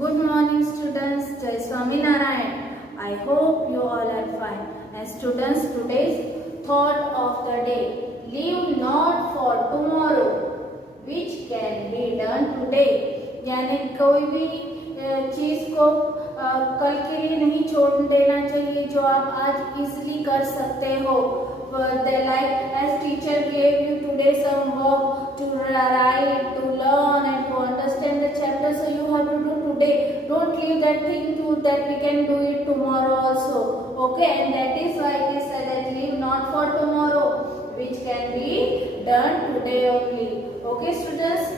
Good morning students, Jai Swami Narayan. I hope you all are fine. And students, today's thought of the day. Leave not for tomorrow, which can be done today. यानी कोई भी चीज को कल के लिए नहीं छोड़ देना चाहिए जो आप आज इजीली कर सकते हो. Like as teacher gave you today some work to write, to learn and to understand the chapter, so you have to do today. Don't leave that thing to that we can do it tomorrow also. Okay, and that is why it is said that leave not for tomorrow, which can be done today only. Okay, students.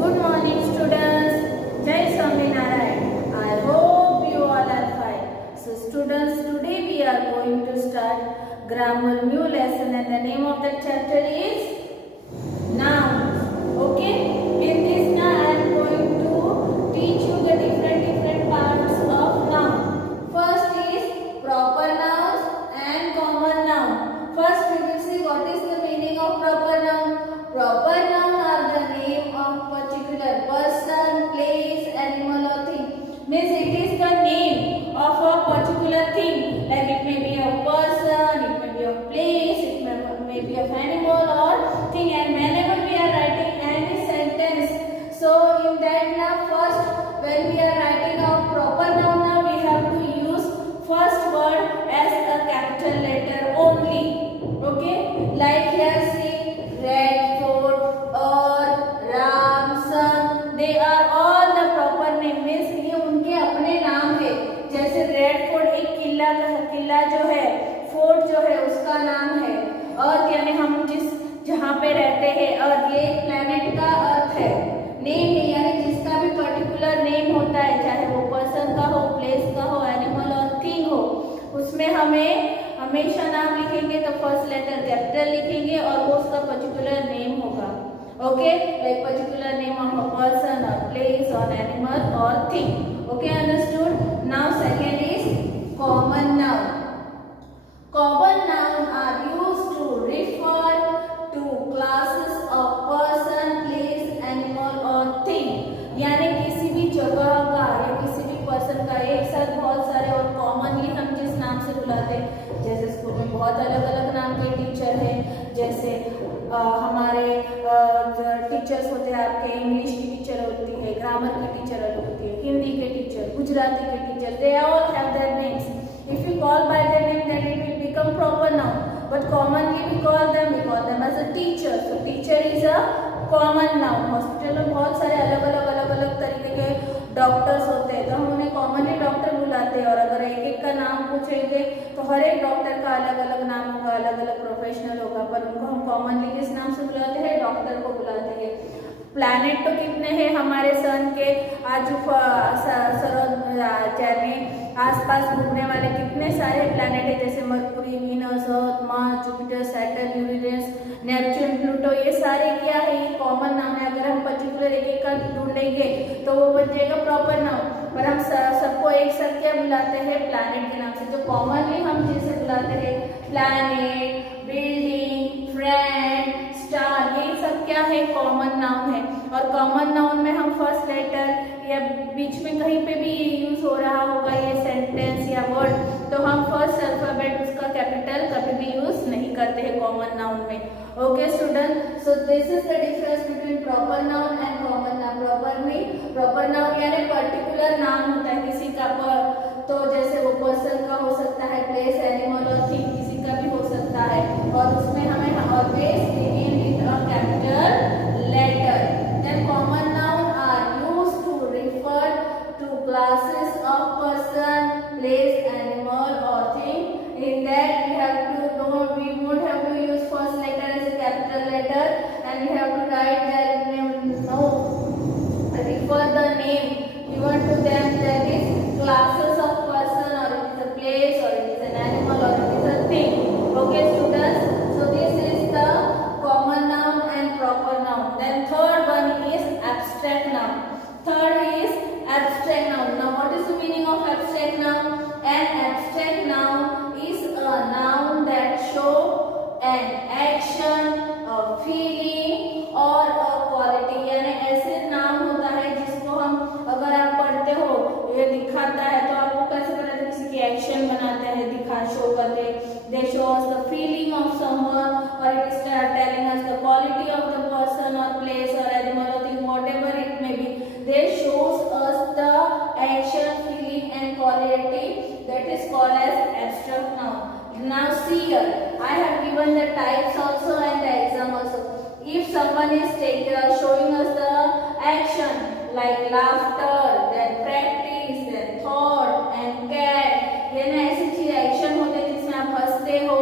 Good morning, students. Jai Swami Narayan. I hope you all are fine. So, students, today we are going to start grammar new lesson, and the name of the chapter is nouns. Okay, in this now I am going to teach you the different parts of noun. First is proper nouns and common noun. First we will see what is the meaning of proper noun. Proper noun are the name of particular person, place, animal or thing. Means it is the name of a particular thing. Like it may be a person, it may be a place, it may be an animal or thing. And whenever we are writing any sentence, so in that now first when we are writing a proper noun, now we have to use first word as a capital letter only. Okay, like here see red fort or ram sun, they are all the proper name. Means ये उनके अपने नाम है. जैसे red fort एक किला जो है, fort जो है उसका नाम है. अर्थ यानी हम जहाँ पे रहते हैं, अर्थ ये प्लेनेट का अर्थ है. नेम है यानी जिसका भी पर्टिकुलर नेम होता है, चाहे वो पर्सन का हो, प्लेस का हो, एनिमल और थिंग हो, उसमें हमें हमेशा नाम लिखेंगे तो फर्स्ट लेटर कैपिटल लिखेंगे और वो उसका पर्टिकुलर नेम होगा. Okay, like particular name of a person और प्लेस और एनिमल और thing. Okay, understood. Now second is common noun. Common nouns are used to refer to classes of person, place, animal or thing. यानी किसी भी जगह का या किसी भी पर्सन का एक साथ बहुत सारे और कॉमनली हम जिस नाम से बुलाते हैं. जैसे स्कूल में बहुत अलग अलग नाम के टीचर हैं. जैसे हमारे टीचर्स होते हैं, आपके इंग्लिश की टीचर होती है, ग्रामर की टीचर होती है, हिंदी के टीचर, गुजराती के teacher. They all have their names. If you call by their name, then it will become proper noun. But commonly we call them as a teacher. So teacher is a common noun. Hospital में बहुत सारे अलग अलग तरीके के doctors होते हैं, तो हम उन्हें कॉमनली डॉक्टर बुलाते हैं. और अगर एक एक का नाम पूछेंगे तो हर एक डॉक्टर का अलग अलग नाम होगा, अलग अलग प्रोफेशनल होगा, पर उनको हम कॉमनली किस नाम से बुलाते हैं? डॉक्टर को बुलाते हैं. प्लैनेट तो कितने हैं हमारे सन के आजू में आसपास घूमने वाले कितने सारे प्लैनेट है. जैसे Mercury, Venus, Earth, Mars, Jupiter, Saturn, Uranus, Neptune, Pluto, ये सारे क्या है? ये कॉमन नाम है. अगर हम पर्टिकुलर एक एक का ढूंढेंगे तो वो बन जाएगा प्रॉपर नाउन. पर हम सबको एक साथ क्या बुलाते हैं? प्लैनेट के नाम से. जो कॉमनली हम जिसे बुलाते हैं प्लैनेट, बिल्डिंग, फ्रेंड, स्टार, ये सब क्या है? कॉमन नाउन है. और कॉमन नाउन में हम फर्स्ट लेटर या बीच में कहीं पे भी यूज हो रहा होगा ये सेंटेंस या वर्ड, तो हम फर्स्ट अल्फाबेट उसका कैपिटल कभी भी यूज नहीं करते हैं कॉमन नाउन में. Okay student, so this is the difference between proper noun and common noun. Proper noun यानी पर्टिकुलर नाम होता है किसी का, तो जैसे वो पर्सन का हो सकता है, प्लेस, एनिमल और थिंग किसी का भी हो सकता है, और उसमें हमें always begin with a capital letter. Then common noun are used to refer to classes of person, place, animal or thing. In that we won't have to use first letter as a capital letter, and we have to write their name. No, refer the name given to them, that is classes of person, or it is a place, or it is an animal, or it is a thing. Okay students, so this is the common noun and proper noun. Then third one is abstract noun. Third is abstract noun. Now what is the meaning of abstract noun? An abstract noun is a noun that show an action, a feeling or a quality. यानी ऐसे नाम होता है जिसको हम it is telling us the quality of the person or place or animal or thing, whatever it may be. They shows us the action, feeling and quality, that is called as abstract noun. Now see here, I have given the types also and the exam also. If someone is showing us the action like laughter, then practice, then thought and cat, ये ना ऐसी चीज action होते हैं जिसमें आप हंसते हो,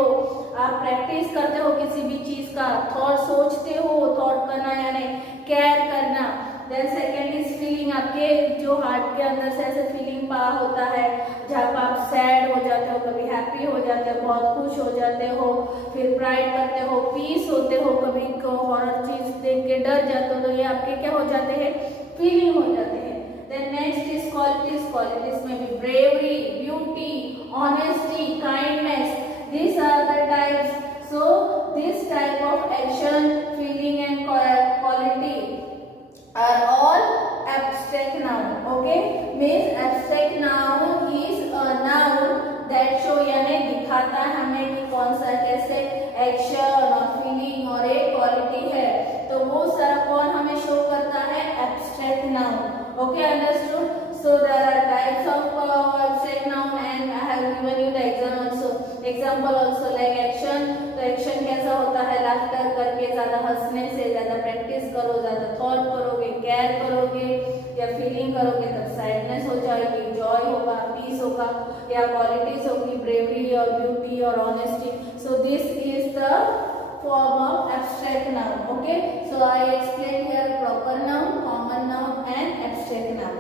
आप प्रैक्टिस करते हो किसी भी चीज का, थॉट सोचते हो, थॉट करना यानी केयर करना। देन सेकेंड इज फीलिंग, आपके जो हार्ट के अंदर से ऐसे फीलिंग पा होता है जहाँ पर आप सैड हो जाते हो, कभी हैप्पी हो जाते हो, बहुत खुश हो जाते हो, फिर प्राइड करते हो, पीस होते हो, कभी हॉरर चीज देख के डर जाते हो, तो ये आपके क्या हो जाते हैं, फीलिंग हो जाते हैं। Then next is qualities, qualities में भी bravery, beauty, honesty, kindness, these are the types. So this type of action, feeling and quality are all abstract noun. Okay, means abstract noun is a noun that show यानी दिखाता है हमें कि कौन सा कैसे एक्शन और फीलिंग और एक क्वालिटी है, तो वो सारा कौन हमें शो करता है, abstract noun. Okay, understood? So there are types of abstract noun and I have given you the example also like action। तो एक्शन कैसा होता है, लाफ्टर करके, ज्यादा हंसने से, ज्यादा प्रैक्टिस करो, ज्यादा थॉट करोगे, केयर करोगे या फीलिंग करोगे तब सैडनेस हो जाएगी, जॉय होगा, पीस होगा, या क्वालिटीज होगी ब्रेवरी और ब्यूटी और honesty. So this is the form of abstract noun. Okay, so I explain here proper noun, common noun and abstract noun.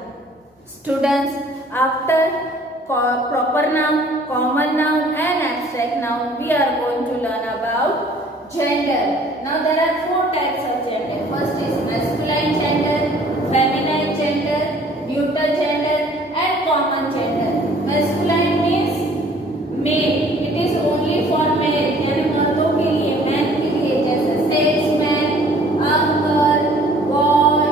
Students, after proper noun, common noun and abstract noun, we are going to learn about gender. Now there are four types of gender. First is masculine gender, feminine gender, neuter gender and common gender. Masculine means male, it is only for male, यानी मर्दों के लिए, man के लिए, जैसे salesman, uncle, boy,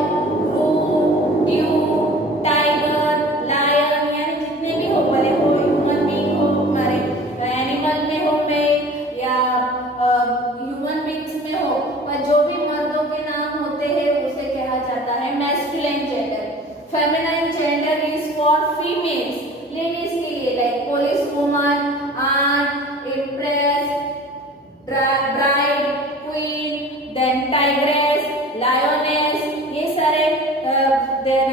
groom, duke, tiger, lion, यानी जितने भी हो, भले हो ह्यूमन बीइंग हो, हमारे एनिमल में हो मेल या ह्यूमन बीइंग्स में हो, पर जो भी मर्दों के नाम होते हैं उसे कहा जाता है masculine gender. Feminine gender is for females, ladies के लिए, like police woman, aunt, empress, bride, queen, then tigress, lioness, ये सारे then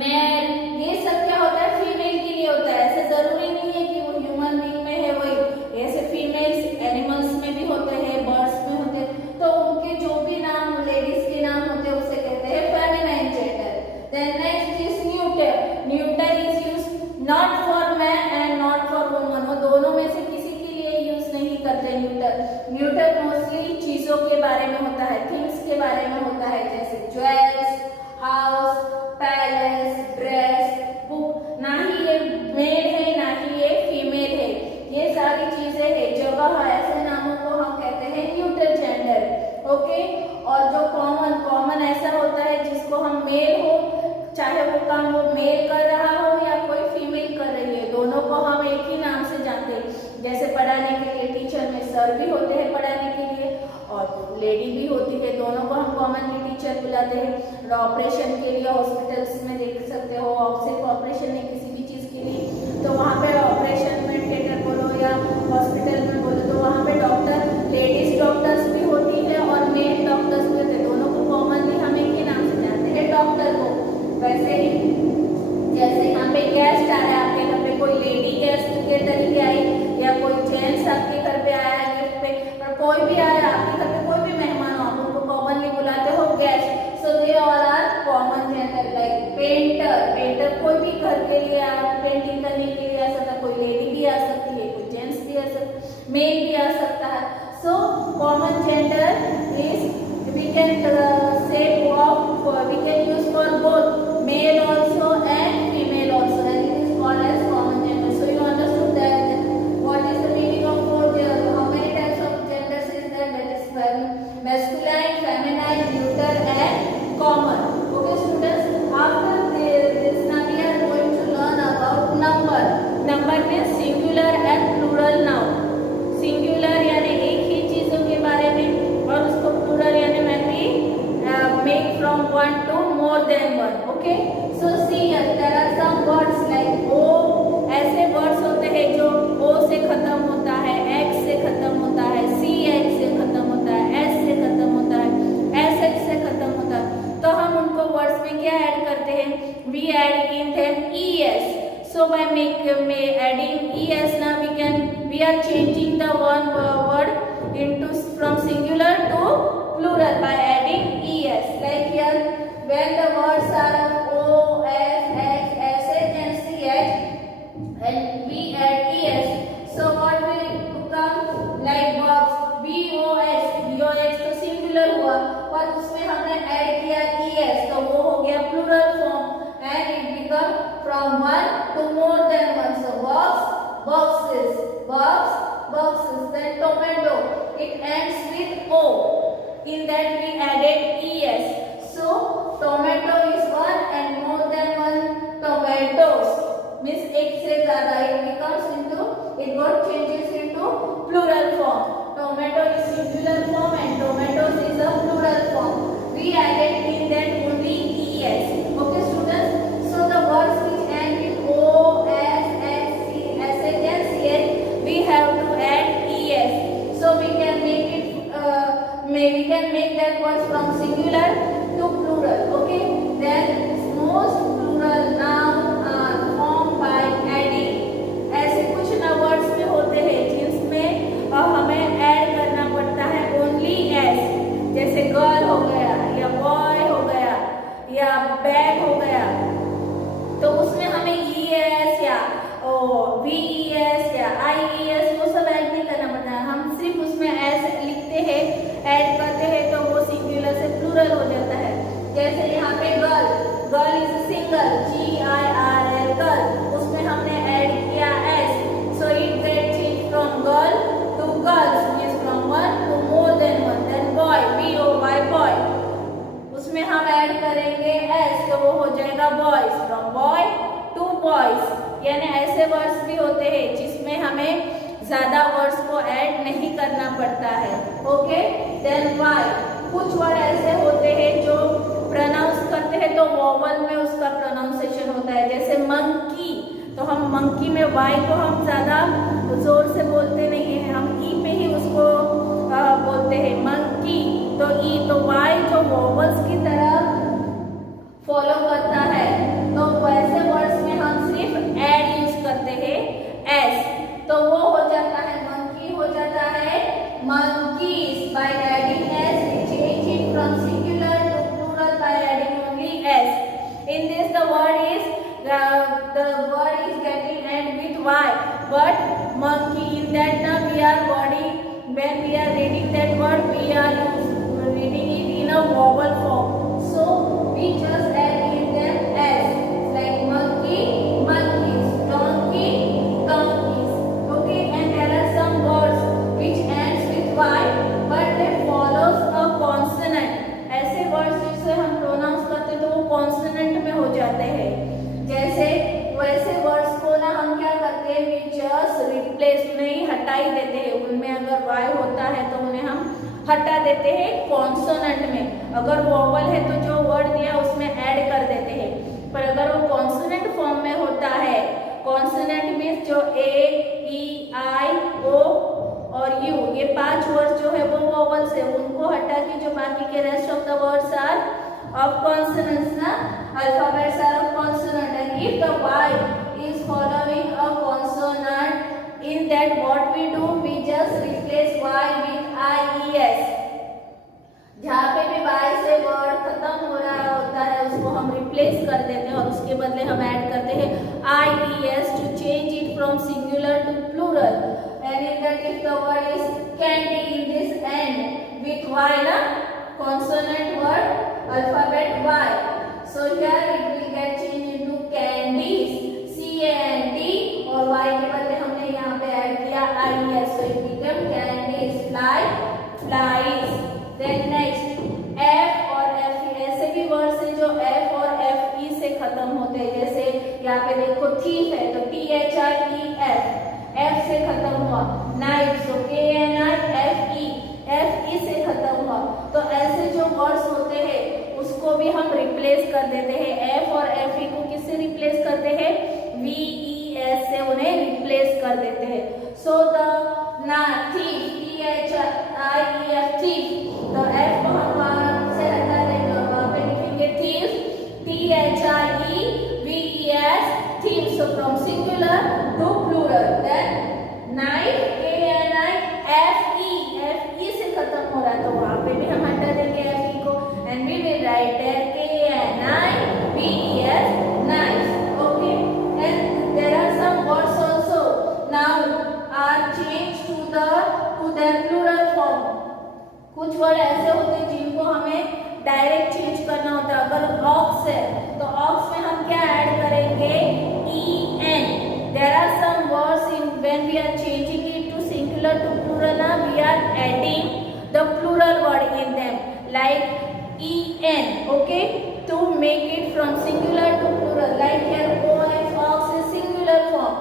male, ये सब क्या होता है, फीमेल के लिए होता है। ऐसे जरूरी नहीं है कि वो ह्यूमन बीइंग में है वही, ऐसे फीमेल्स एनिमल्स में भी होते हैं, बर्ड्स में होते हैं, तो उनके जो भी नाम लेडीज के नाम होते हैं उसे कहते हैं feminine gender. Then next is neuter. Neuter is used not for man and not for woman, वो दोनों में से किसी के लिए यूज नहीं करते न्यूटर। न्यूटर मोस्टली चीजों के बारे में होता है, थिंग्स के बारे में होता है, जैसे jewels, house, palace, dress, book. ना ही ये मेल है ना ही ये फीमेल है, ये सारी चीजें है, जगह है, ऐसे नामों को हम कहते हैं न्यूटर जेंडर। ओके, और जो कॉमन ऐसा होता है जिसको हम मेल हो, चाहे वो काम वो मेल कर रहा हो या कोई फीमेल कर रही है, दोनों को हम एक ही नाम से जानते हैं। जैसे पढ़ाने के लिए टीचर में सर भी होते हैं पढ़ाने के लिए और लेडी भी होती है, दोनों को हम कॉमनली टीचर बुलाते हैं। ऑपरेशन के लिए हॉस्पिटल्स में देख सकते हो, सिर्फ ऑपरेशन नहीं किसी भी चीज के लिए, तो वहाँ पे ऑपरेशन में थिएटर बोलो या हॉस्पिटल में बोलो, तो वहाँ पे डॉक्टर, लेडीज डॉक्टर्स भी होती है और मेल डॉक्टर्स भी होते हैं, दोनों को कॉमनली हम एक ही नाम से जानते हैं, डॉक्टर को। वैसे ही जैसे यहाँ पे गेस्ट आ रहा है आपके घर पे, कोई लेडी गेस्ट के तरीके आई या कोई जेंट्स आपके घर पे आया है गिफ्ट पे, और कोई भी आया आपके घर पे, कोई भी मेहमान हो, आप उनको कॉमनली बुलाते हो guest. So they all are common gender. Like painter कोई भी घर के लिए पेंटिंग करने के लिए आ सकता है, कोई लेडी भी आ सकती है, कोई जेंट्स भी आ सकता है, मेल भी आ सकता है। So common gender is we can say we can use for both male also and female also, and it is called as common gender. So you understood that what is the meaning of both there, how many types of genders is there, that is masculine, feminine, neuter and common. Okay students, after this now we are going to learn about number means singular and plural noun। singular यानी एक ही चीजों के plural by adding es. Like here, when the words are of o, s, x, sh and ch and we add es, so what will become? Like box, box, box तो singular हुआ, पर उसमें हमने add किया es, तो वो हो गया plural form and it become from one to more than one. So box, boxes, box, boxes. Then tomato, it ends with o. In that we added es. So tomato is one and more than one tomatoes. Means एक से ज़्यादा, it becomes into, it got changes into plural form. Tomato is singular form and tomatoes is a plural form. We added in that only es. Okay students, so the words which end with o, s, x, c, sh and ch, we have to add es. So we can make it, we can make that words from singular to plural. Okay, then most plural noun are formed by adding. ऐसे कुछ ना words में होते हैं जिसमें हमें add करना पड़ता है ओनली एस, जैसे गर्ल हो गया या बॉय हो गया या बैग हो गया, तो उसमें हमें es या ves या ies वो सब ऐड नहीं करना पड़ता है, हम सिर्फ उसमें एस लिखते हैं, ऐड करते हैं तो वो सिंगुलर से प्लूरल हो जाता है। जैसे यहाँ पे girl, girl is single girl, girl, उसमें हमने ऐड किया S, so it get change from girl to girls, means from one to more than one. Then boy, boy, boy, उसमें हम ऐड करेंगे एस, तो वो हो जाएगा boys, from boy to boys. यानी ऐसे वर्ड्स भी होते हैं जिसमें हमें ज्यादा वर्ड्स को ऐड नहीं करना पड़ता है। ओके, देन वाई, कुछ वर्ड ऐसे होते हैं जो प्रोनाउंस करते हैं तो वोवल में उसका प्रोनाउंसिएशन होता है, जैसे मंकी, तो हम मंकी में वाई को हम ज्यादा जोर से बोलते नहीं है, हम ई पे ही उसको बोलते हैं मंकी, तो ई, तो वाई जो वोवल्स की तरह फॉलो करता है, तो वैसे वर्ड्स में हम सिर्फ एड यूज करते हैं एस, तो वो हो जाता है मंकी हो जाता है monkeys by adding s. We change it from singular to plural by adding only s. In this the word is getting end with y, but monkey, in that now we are when we are reading that word we are reading it in a vowel form, so we just add in them s, like monkey, monkeys, donkey, donkeys. Okay, and there are some words which ends with y but they follows a consonant. ऐसे words जिसे हम pronounce करते तो वो consonant में हो जाते हैं, जैसे वैसे वर्ड्स को ना हम क्या करते हैं, वी जस्ट रिप्लेस, उन्हें ही हटा ही देते हैं, उनमें अगर y होता है तो उन्हें हम हटा देते हैं कॉन्सोनेंट में, अगर वोवल है तो जो वर्ड दिया उसमें ऐड कर देते हैं, पर अगर वो कॉन्सोनेंट फॉर्म में होता है, कॉन्सोनेंट मीन्स जो ए, ई, आई, ओ और यू, ये 5 वर्ड्स जो है वो वोवल्स है, उनको हटा के जो बाकी के rest of the words are of consonants ना, alphabets are of consonant, and if the y is following a consonant, in that what we do, we just replace y with ies. जहाँ पे भी y से word खत्म हो रहा होता है उसको हम रिप्लेस कर देते हैं और उसके बदले हम ऐड करते हैं ies to change it from singular to plural. And in that if the word is candy, in this end with y na, consonant word alphabet y, so here it will get changed into candies, CAND, और y के बदले हमने यहाँ पे add किया ies, so it became candies, fly, flies. Then next f और f, ऐसे भी वर्ड्स हैं जो f और fe से खत्म होते हैं, जैसे यहाँ पे देखो thief है तो thief, f से खत्म हुआ, knife, so fe से खत्म हुआ, तो ऐसे जो वर्ड्स होते हैं उसको भी हम रिप्लेस कर देते हैं, f और fe को किससे रिप्लेस करते हैं, ves से उन्हें रिप्लेस कर देते हैं। सो द ना thief, thief, तो f को हम वहां से हटा देंगे और वहां पे लिखेंगे thief, thieves, thief, so from singular to plural. Then knife, fe से खत्म हो रहा है तो वहां पे भी हम हटा देंगे कुछ वर्ड ऐसे होते हैं जिनको हमें डायरेक्ट चेंज करना होता है। अगर ऑक्स है तो ऑक्स में हम क्या ऐड करेंगे, en। There are some words in when we are changing it to singular to plural, we are adding the plural word in them like en, okay, to make it from singular to plural, like here ox, ox is singular form.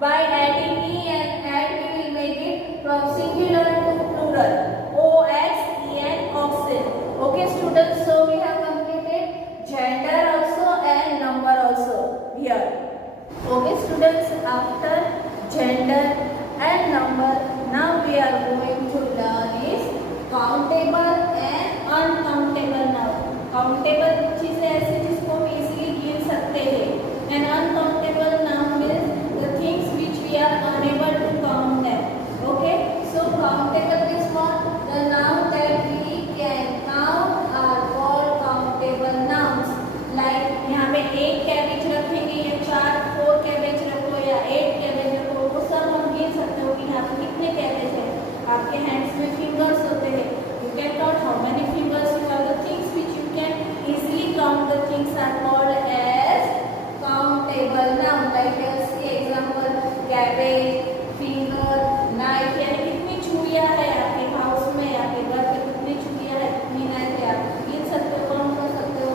By adding en, we will make it from singular to plural, ox, en, oxen. Okay students, so we have completed gender also and number also here. Okay students, after gender and number, now we are going to learn is countable and uncountable noun. Countable चीज ऐसी जिसको हम easily गिन सकते हैं, and uncountable noun means the things which we are unable to count them. Okay, so countable means what? The noun that we can count are called countable nouns. Like यहाँ पे 1 cabbage रखेंगे या 4 cabbage रखो या 8 cabbage रखो, वो सब हम गिन सकते हो कि यहाँ पे कितने cabbage है। आपके हैंड्स में फिंगर्स होते हैं, you can count how many fingers you have. The things which you can easily count, the things are called as countable noun. Like here see example, cabbage, finger, knife, यानी कितनी छुरियां है आपके house में, आपके घर पे कितनी छुरियां है, कितनी नाइफ है, आप गिन सकते हो, काउंट कर सकते हो।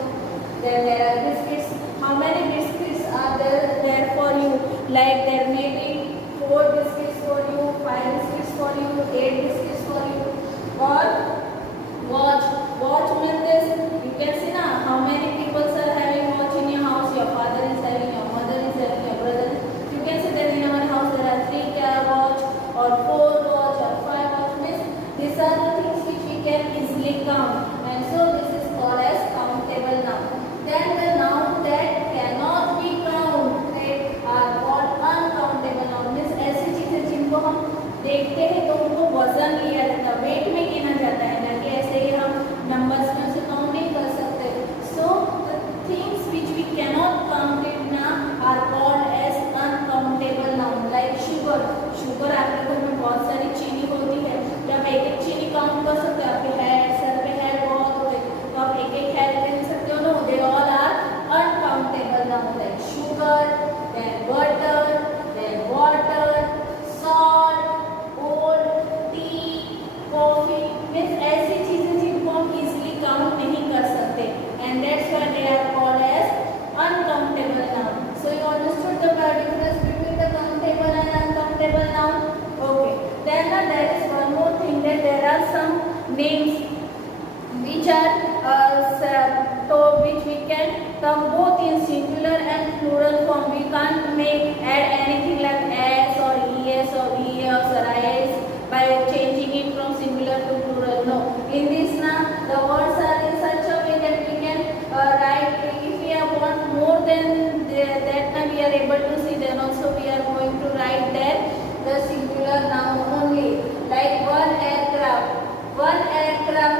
Then there are biscuits. How many biscuits are there for you? Like there may be 4 biscuits for you, 5 biscuits for you, 8 biscuits for you. Or watch means this, you can see na how many people are having watch in your house. Your father is having, your mother is having, your brother. You can see that in our house there are 3 watch or 4 watch or 5 watch. Means these are the things which we can easily count, and so this is called as countable noun. Then the noun that cannot be counted are called uncountable noun. Means ऐसी चीजें जिनको हम देखते हैं तो उनको वजन लिया जाता है, वेट में गिना जाता है, ना कि ऐसे ही हम नंबर्स में उसे काउंट नहीं कर सकते। So the things which we cannot count it ना are called as uncountable noun. Like sugar, sugar आपके घर में बहुत सारी चीनी होती है, तो आप एक एक चीनी काउंट कर सकते हो। आपके हेड, सर पे हेड बहुत होते तो आप एक एक हेड गिन सकते हो। No, they all are uncountable noun. Like sugar, then butter, then water, salt, coffee, means ऐसी चीजें जिनको हम इजीली काउंट नहीं कर सकते, and that's why they are called as uncountable noun. So you understood the difference between the countable and uncountable noun. Okay, then there is one more thing, that there are some names which are which we can come both in singular and plural form. We can't add anything like s or es or ea or is by changing it from singular to plural. No, in this now the words are in such a way that we can write, if we want more than that now we are able to see, then also we are going to write there the singular noun only. Like one aircraft,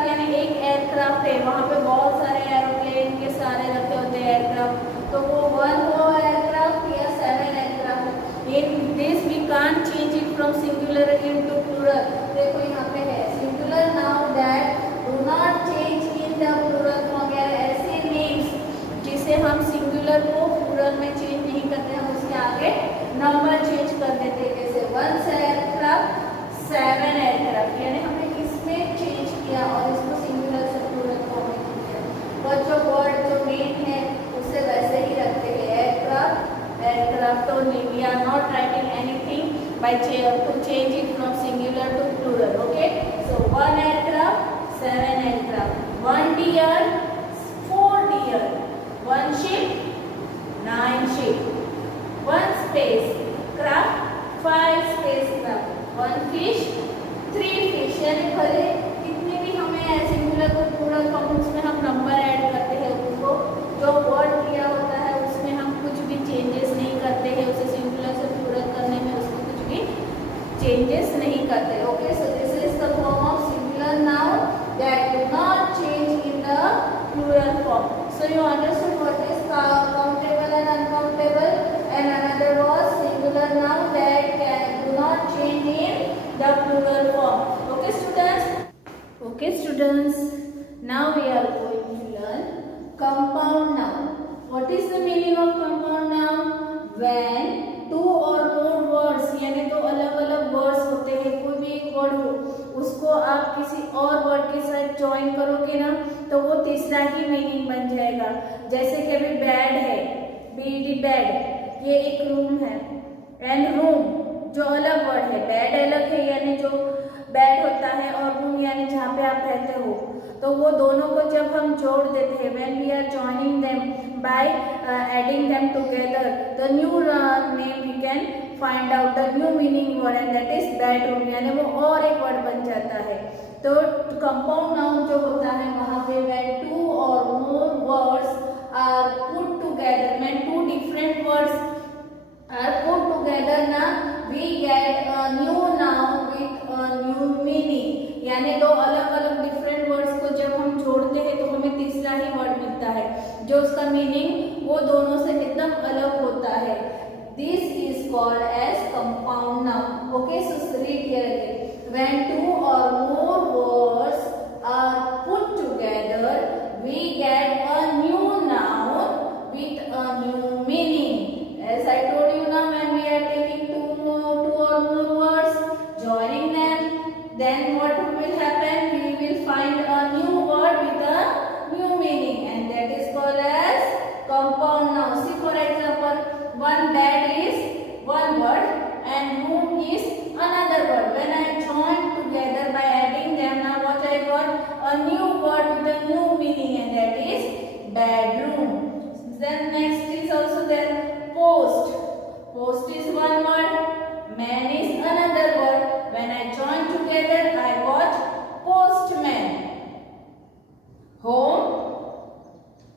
यानी एक aircraft है, वहाँ पे बहुत सारे aeroplane के सारे रखे होते हैं एयरक्राफ्ट, तो वो 1 हो एयरक्राफ्ट या 7 aircraft. In this we can't change it from singular into plural. देखो यहाँ पे है singular noun that do not change in the plural form. यार ऐसे नेम्स जिसे हम सिंगुलर को प्लूरल में चेंज नहीं करते, हम उसके आगे नंबर चेंज कर देते, जैसे 1 एयरक्राफ्ट 7 एयरक्राफ्ट, यानी हमने इसमें चेंज किया और इसको सिंगुलर से प्लूरल फॉर्म में किया. और जो वर्ड जो मेन है उसे वैसे ही रखते हैं, aircraft only. We are not writing anything by to change it from singular to plural. Okay, so 1 aircraft 7 aircraft, 1 deer 4 deer, 1 ship 9 ship, 1 spacecraft 5 spacecraft, 1 fish 3 fish. यानी भले कितने भी हमें सिंगुलर को प्लूरल फॉर्म उसमें हम नंबर ऐड करते हैं, उसको जो वर्ड दिया होता है उसमें हम कुछ भी चेंजेस नहीं करते हैं, उसे सिंगुलर से प्लूरल करने में उसमें कुछ भी changes Okay students, now we are going to learn compound noun. What is the meaning of compound noun? When two or more words यानी दो अलग अलग वर्ड्स होते हैं, कोई भी एक वर्ड हो उसको आप किसी और वर्ड के साथ ज्वाइन करोगे ना तो वो तीसरा ही मीनिंग बन जाएगा। जैसे कि अभी बेड है, बीडी बेड, ये एक रूम है, एंड रूम जो अलग वर्ड है, बेड अलग है यानी जो बेड होता है और रूम यानी जहाँ पे आप रहते हो, तो वो दोनों को जब हम जोड़ देते हैं, when we are joining them by adding them together, the new name we can find out the new meaning word and that is bedroom यानी वो और एक वर्ड बन जाता है। तो compound noun जो होता है वहाँ पे when two or more words are put together, when two different words are put together ना we get a new noun with a new meaning, यानी दो अलग अलग डिफरेंट वर्ड्स को जब हम जोड़ते हैं तो हमें तीसरा ही वर्ड मिलता है जो उसका मीनिंग वो दोनों से एकदम अलग होता है। This is called as compound noun. Okay, so read here again. When two or more words are put together, we get a new noun with a new meaning. As I told you now, when we are taking two or more words, joining them, then what will happen? We will find a new word with a new meaning, and that is called as compound noun. See, for example, one bed is one word and room is another word. When I join together by adding them, now what I got? A new word with a new meaning, and that is bedroom. Then next is also there post. Post is one word, man is another word. When I join together, I got postman. Home,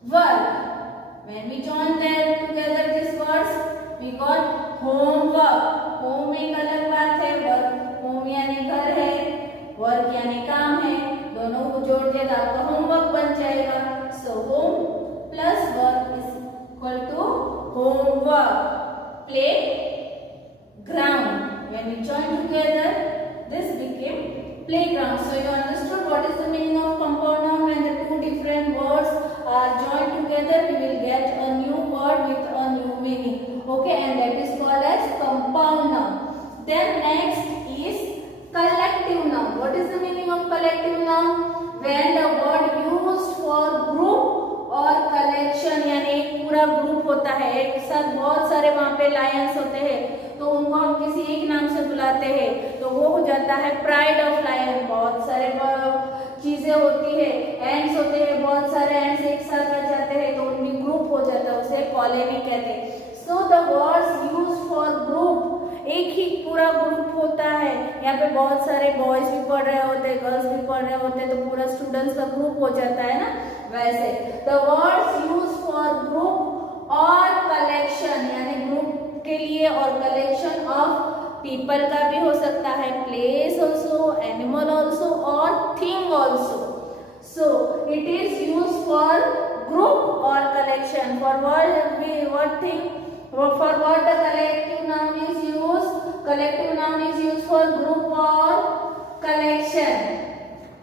work. When we join them together these words, we got homework. Home एक अलग बात है, work home यानी घर है, work यानी काम है, दोनों को जोड़ दिया तो आपका homework बन जाएगा। So home plus work is equal to homework. Playground. When we join together, this became playground. So you understood what is the meaning of compound noun? When the two different words are joined together, we will get a new word with a new meaning. Okay, and that is called as compound noun. Then next is collective noun. What is the meaning of collective noun? When the word used for group और collection यानी एक पूरा group होता है, एक साथ बहुत सारे वहाँ पे लायंस होते हैं तो उनको हम किसी एक नाम से बुलाते हैं तो वो हो जाता है प्राइड ऑफ लायन। बहुत सारे चीजें होती है, एंड्स होते हैं, बहुत सारे एंड्स एक साथ आ जाते हैं तो उनकी ग्रुप हो जाता है, उसे कॉलोनी कहते हैं। So the words used for group, एक ही पूरा ग्रुप होता है, यहाँ पे बहुत सारे बॉयज भी पढ़ रहे होते हैं, गर्ल्स भी पढ़ रहे होते हैं तो पूरा स्टूडेंट्स का ग्रुप हो जाता है ना, वैसे the words use for group और कलेक्शन यानी ग्रुप के लिए और कलेक्शन ऑफ पीपल का भी हो सकता है, प्लेस ऑल्सो, एनिमल ऑल्सो और thing also. So it is use for group और collection. For what thing? For what the collective noun is used? Collective noun is used for group or collection.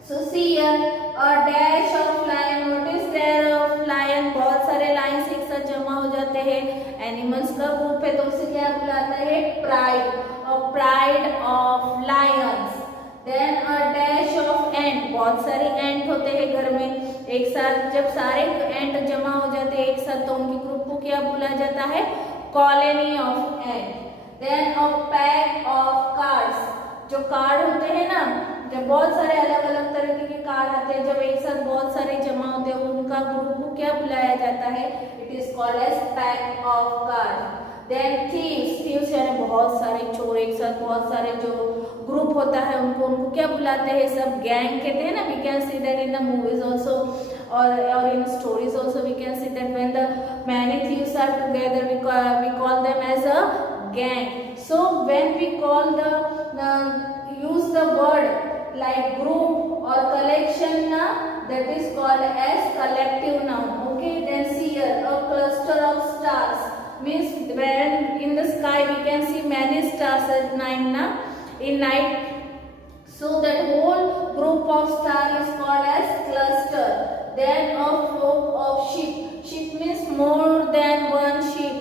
So see here, a dash of lion. What is there of lion? बहुत सारे lines एक साथ जमा हो जाते हैं, animals का group है तो उसे क्या बुलाता है? प्राइड, और pride of lions. Then a dash of ant, बहुत सारे एंट होते हैं घर में एक साथ, जब सारे एंट जमा हो जाते हैं एक साथ तो उनकी ग्रुप को क्या बोला जाता है? Colony of ant. Then a pack of cards, जो कार्ड होते हैं ना, जब बहुत सारे अलग अलग तरीके के कार्ड आते हैं, जब एक साथ बहुत सारे जमा होते हैं उनका ग्रुप को क्या बुलाया जाता है? It is called as pack of card. Then thieves, thieves यानी बहुत सारे चोर एक साथ, बहुत सारे जो ग्रुप होता है उनको क्या बुलाते हैं? सब गैंग कहते हैं ना। We can see that in the movies also or in stories also we can see that when the many thieves are together we call them as a gang. So when we call use the word like group or collection na, that is called as collective noun. Okay, then see here, a cluster of stars means when in the sky we can see many stars at night na, in night, so that whole group of star is called as cluster. Then a flock of sheep. Sheep means more than one sheep.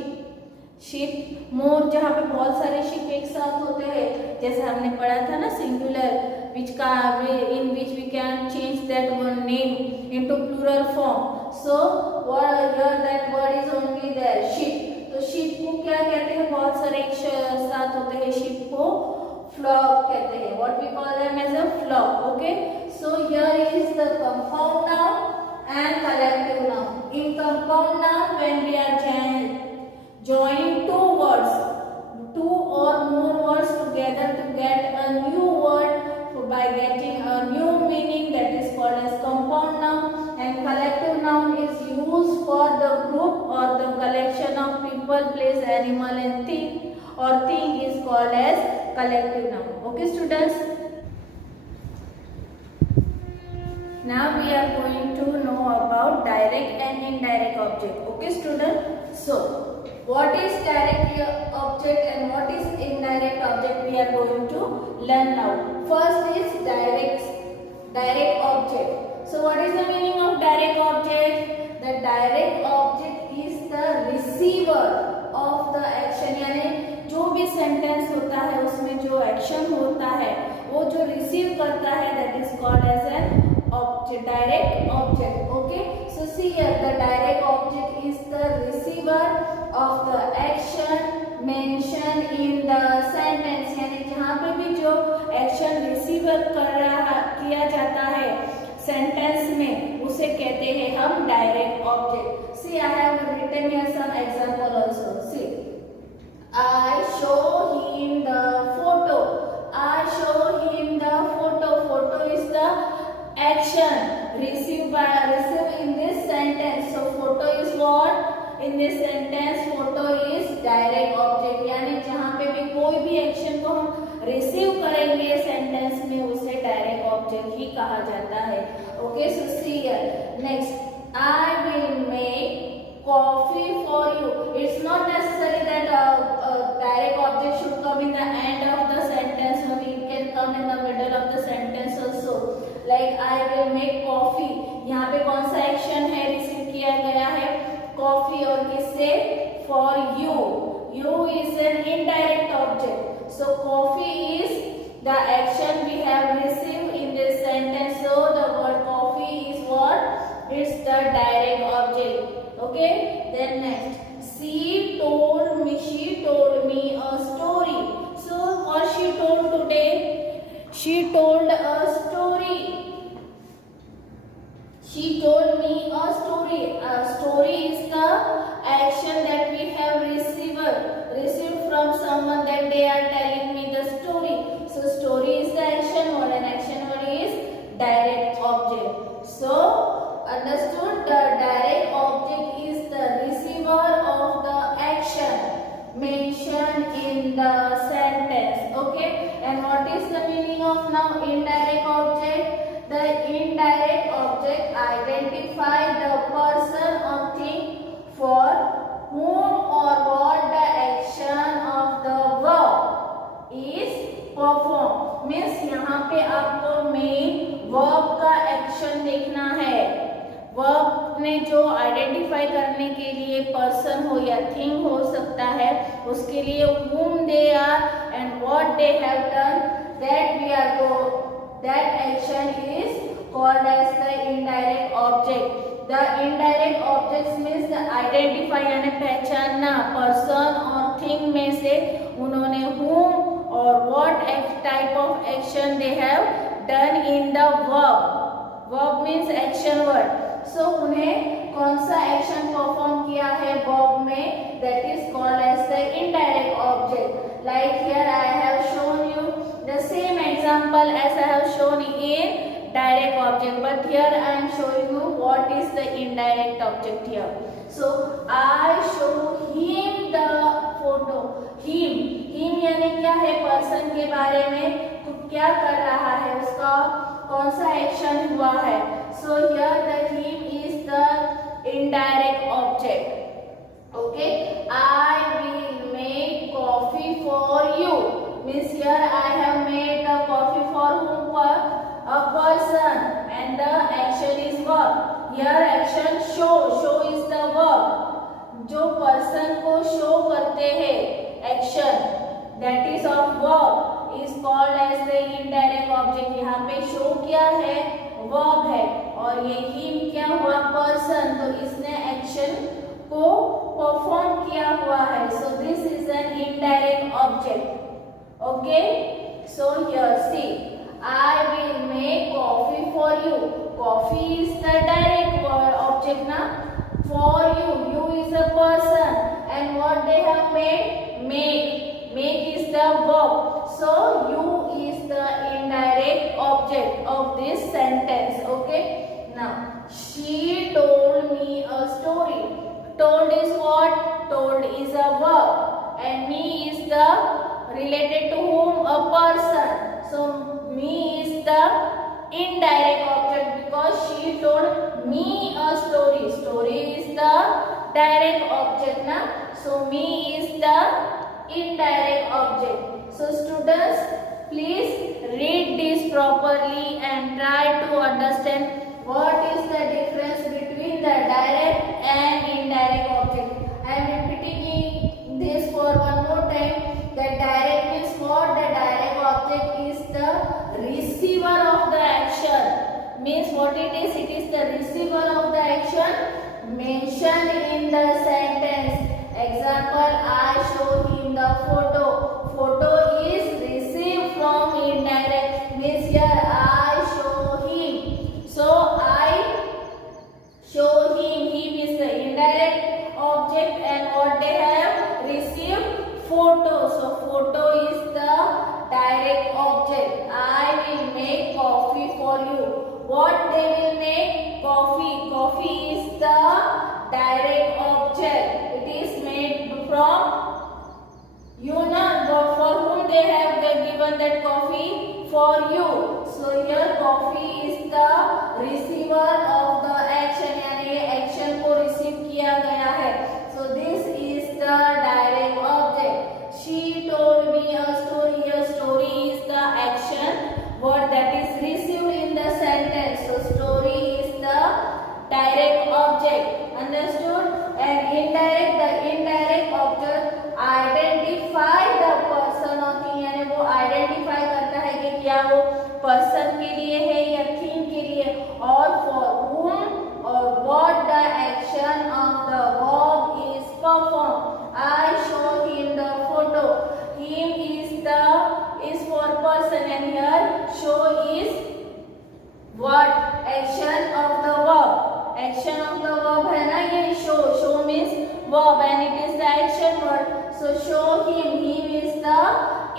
sheep more जहाँ पे बहुत सारे sheep एक साथ होते हैं, जैसे हमने पढ़ा था ना singular which in which we can change that one name into plural form. So what here that word is only there, sheep. तो sheep को क्या कहते हैं, बहुत सारे एक साथ होते हैं, sheep को flock कहते हैं. What we call them as a flock. Okay, so here is the compound noun and collective noun. In compound noun, when we are joining two words, two or more words together to get a new word, by getting a new meaning, that is called as compound noun. And collective noun is used for the group or the collection of people, place, animal and thing, or thing is called as collective noun. Okay students, now we are going to know about direct and indirect object. Okay student, so what is direct object and what is indirect object we are going to learn now. First is direct object. So what is the meaning of direct object? The direct object is the receiver of the action, यानी जो भी sentence होता है उसमें जो action होता है वो जो रिसीव करता है, that is called as an object, direct object. Okay, so see here, the direct object is the receiver of the action mentioned in the sentence, यानी जहाँ पे भी जो एक्शन रिसीवर किया जाता है सेंटेंस में उसे कहते हैं हम direct object. See, I have written here some example also. See, I show him the photo. I show him the photo. Photo is the action received in this sentence. So photo is what? In this sentence photo is direct object, यानी जहाँ पे भी कोई भी action को हम receive करेंगे sentence में उसे डायरेक्ट ऑब्जेक्ट ही कहा जाता है. Okay, so see here next, I will make coffee for you. It's not necessary that direct object should come in the end of the sentence, or it can come in the middle of the sentence also. Like I will make coffee, यहाँ पे कौन सा action है receive किया गया है? Coffee. और किससे? For you. You is an indirect object. So coffee is the action we have received in this sentence. So the word coffee is what? It's the direct object. Okay, then next, she told me a story. So what she told today? She told a story. She told me a story. A story is the action that we have received from someone, that they are telling me the story. So story is the action word and action word is direct object. So understood, the direct object is the receiver of the action mentioned in the sentence. Okay, and what is the meaning of now indirect object? The indirect object identify the person or thing for whom or what the action of the verb is performed. Means यहाँ पे आपको main verb का action देखना है. Verb में जो identify करने के लिए पर्सन हो या थिंग हो सकता है, उसके लिए whom they are and what they have done, that action is called as the indirect object. The indirect objects means the identify यानी पहचानना पर्सन और थिंग में से उन्होंने whom और what type of action they have done in the verb. Verb means action word. So उन्हें कौन सा एक्शन परफॉर्म किया है verb में, that is called as the indirect object. Like here I have shown you the same example as I have shown in direct object, but here I am showing you what is the indirect object here. So I show him the photo. Him यानी क्या है? Person के बारे में तो क्या कर रहा है, उसका कौन सा एक्शन हुआ है. So here the him is the indirect object. Okay, I will make coffee for you. Means here I have made the coffee for whom? A Here action show. Show is the verb. जो person को show करते हैं action that is of verb is called as the indirect object. यहाँ पे show क्या है? Verb है. और ये हिम क्या हुआ? पर्सन. तो इसने एक्शन को परफॉर्म किया हुआ है. So this is an indirect object. Okay, so here see I will make coffee for you. Coffee is the direct object na. For you, you is a person, and what they have made? Make. Make is the verb. So you is the indirect object of this sentence. Okay. Now she told me a story. Told is what? Told is a verb, and me is the related to whom? A person. So me is the indirect object because she told me a story. Story is the direct object na. So me is the indirect object. So students, please read this properly and try to understand what is the difference between the direct and indirect object. I am repeating this for one more time. The direct means what? The direct object is the receiver of the action. Means what it is? It is the receiver of the action mentioned in the sentence. Example, I show him the photo. Photo is received from indirect. Means here I show him. So I show him. Him is the indirect object, and what they have received? Photo. So photo is the direct object. I will make coffee for you. What they will make? Coffee. Coffee is the direct object. It is made from you know for whom they have given that coffee? For you. So here coffee is the receiver of the action. यानी action को receive किया गया है. So this is the direct object. She told me a story. A story is the action word that is received in the sentence. So story is the direct object. Understood? And indirect, the indirect object identify the person or thing. यानी वो identify करता है कि क्या वो person के लिए है या thing के लिए, और for whom or what the action of the verb is performed. I show him the photo. Him is for person, and here show is what? Action of the verb. Action of the verb है ना ये show. Show means verb and it is the action word. So show him. Him is the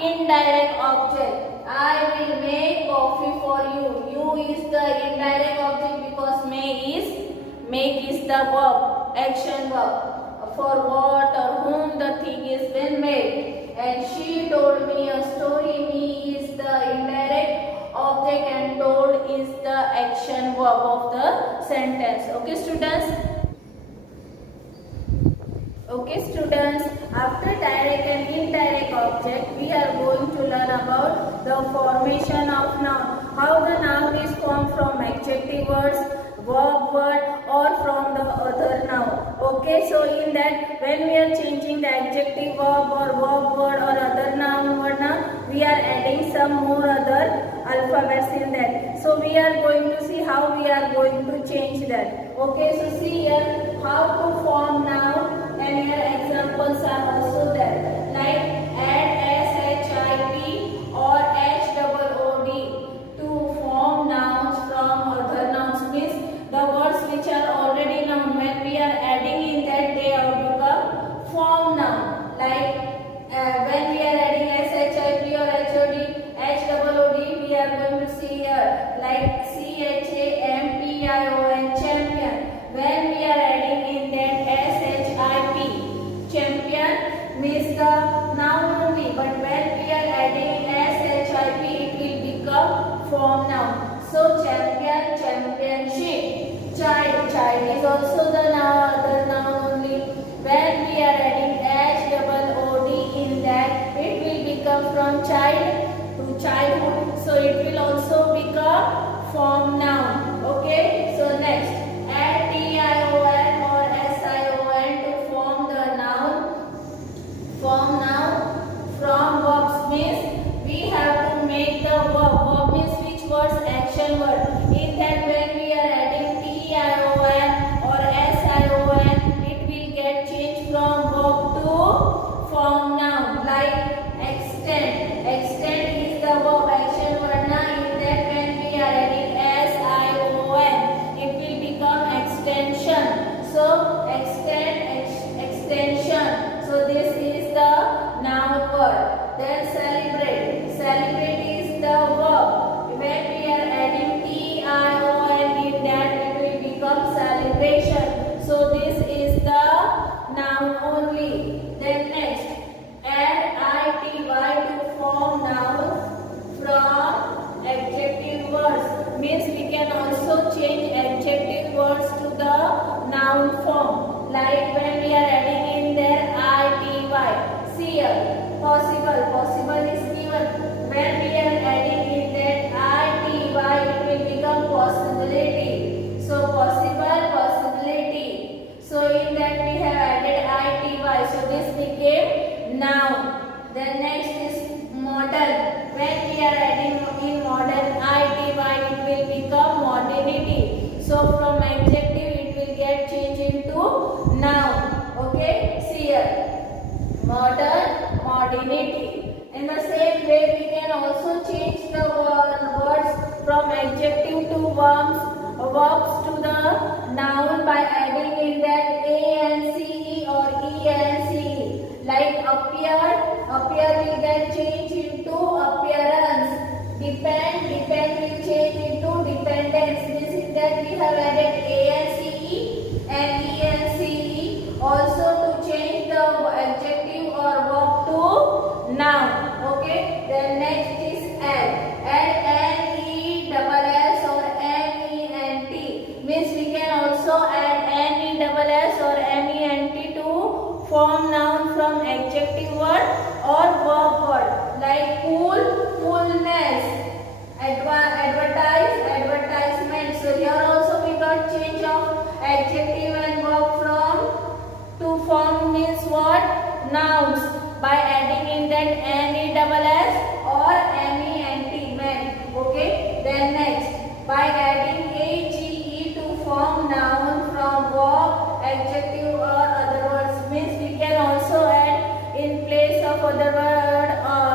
indirect object. I will make coffee for you. You is the indirect object because make is the verb, action verb. For what or whom the thing is been made. And she told me a story. Me is the indirect object and told is the action verb of the sentence. Okay students? Okay students, after direct and indirect object we are going to learn about the formation of noun. How the noun is formed from adjective words, verb word, or from the other noun. Okay, so in that when we are changing the adjective verb or verb word or other noun word now, we are adding some more other alphabets in that. So we are going to see how we are going to change that. Okay, so see here how to form noun, and here examples are also there. Like add ship or hood to form nouns from other nouns. Means the words which are already noun, when we are adding in that they have become form noun. Like when we are adding ship or hood, we are going to see here like champion, champion. When we are adding in that ship, champion means the noun only, but when we are adding ship, it will become form noun. So champion, championship. Child, child is also the noun, other noun only. When we are adding hood in that, it will become from child to childhood. So it will also become form noun. Okay. So next, add only. Then next, add ity to form noun from adjective words. Means we can also change adjective words to the noun form. Like when we are adding in there ity. See here, possible is given. When we are adding in that ity, it will become possibility. So possibility. So in that we have added ity. So this became noun. Then next is modern. When we are adding in modern ity, it will become modernity. So from adjective it will get changed into noun. Okay, see here. Modern, modernity. In the same way, we can also change the words from adjective to verbs to the noun by adding in that ance or ence. Like appear will get changed into appearance. Depend will change into dependence. This is that we have added ance and ence also to change the adjective or verb to noun. Okay. Then next is add. Add NESS or MENT. Means we can also add NESS or MENT to form noun from adjective word or verb word. Like cool, coolness. Advertisement. So here also we got change of adjective and verb from to form means what? Nouns. By adding in that NESS or MENT, men. Okay. Then next, by adding AGE to form noun from verb, adjective or other words. Means we can also add in place of other word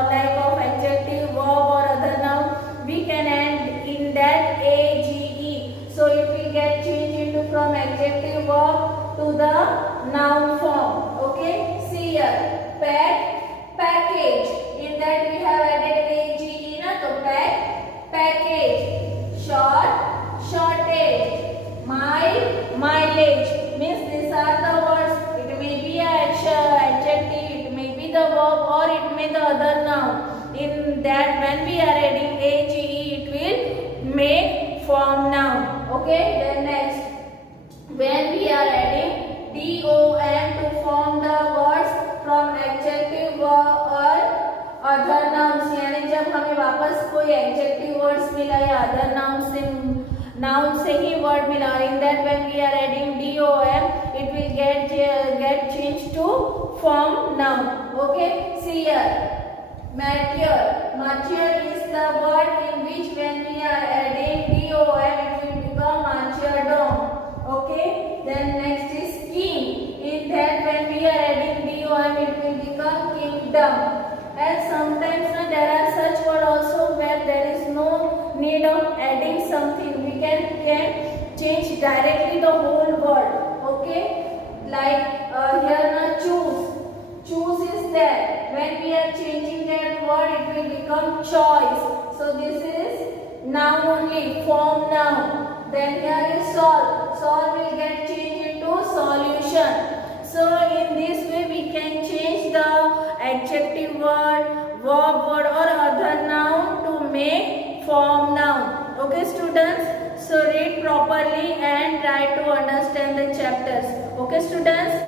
like of adjective, verb or other noun. We can add in that AGE. So it will get changed into from adjective verb to the noun form. Okay. See here. Package. In that we have added AGE. So package. Shortage. Mileage. Means these are the words. It may be an adjective. It may be the verb or it may the other noun. In that when we are adding AGE, it will make form noun. Okay. Then next, when we are adding DOM to form the words from adjective or other nouns. यानी जब हमें वापस कोई adjective words मिला या other noun से ही word मिला, in that when we are adding DOM, it will get changed to form noun. Okay. See here. Mature is the word in which when we are adding DOM, it will become martyrdom. Okay. Then next is king. In that when we are adding DOM, it will become kingdom. And sometimes there are such words also where there is no need of adding something. We can change directly the whole word. Okay. Like here choose. Choose is there. When we are changing that word, it will become choice. So this is noun only, form noun. Then here is solve. Solve will get changed into solution. So in this way we can change the adjective word, verb word or other noun to make form noun. Okay students. So read properly and try to understand the chapters. Okay students.